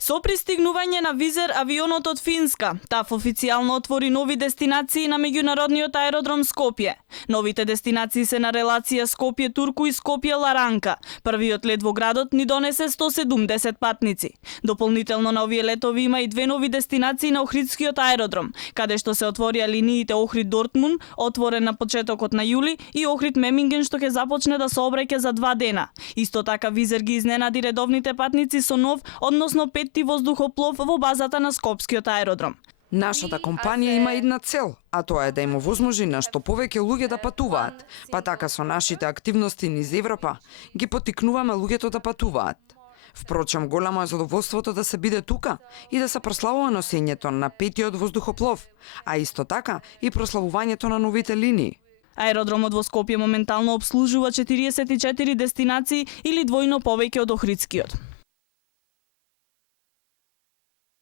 Со пристигнување на Визер авионот од Финска, ТАФ официјално отвори нови дестинации на меѓународниот аеродром Скопје. Новите дестинации се на релација Скопје-Турку и Скопје-Ларанка. Првиот лет во градот ни донесе 170 патници. Дополнително на овие летови има и две нови дестинации на Охридскиот аеродром, каде што се отворија линиите Охрид-Дортмун, отворен на почетокот на јули, и Охрид-Меминген, што ќе започне да сообраќа за 2 дена. Исто така Визер ги изненади редовните патници со нов, односно 5-ти воздухоплов во базата на Скопскиот аеродром. Нашата компанија има една цел, а тоа е да им овозможи на што повеќе луѓе да патуваат, па така со нашите активности низ Европа ги поттикнуваме луѓето да патуваат. Впрочем, голямо е задоволството да се биде тука и да се прославува носењето на 5-тиот воздухоплов, а исто така и прославувањето на новите линии. Аеродромот во Скопје моментално обслужува 44 дестинации или двојно повеќе од Охридскиот.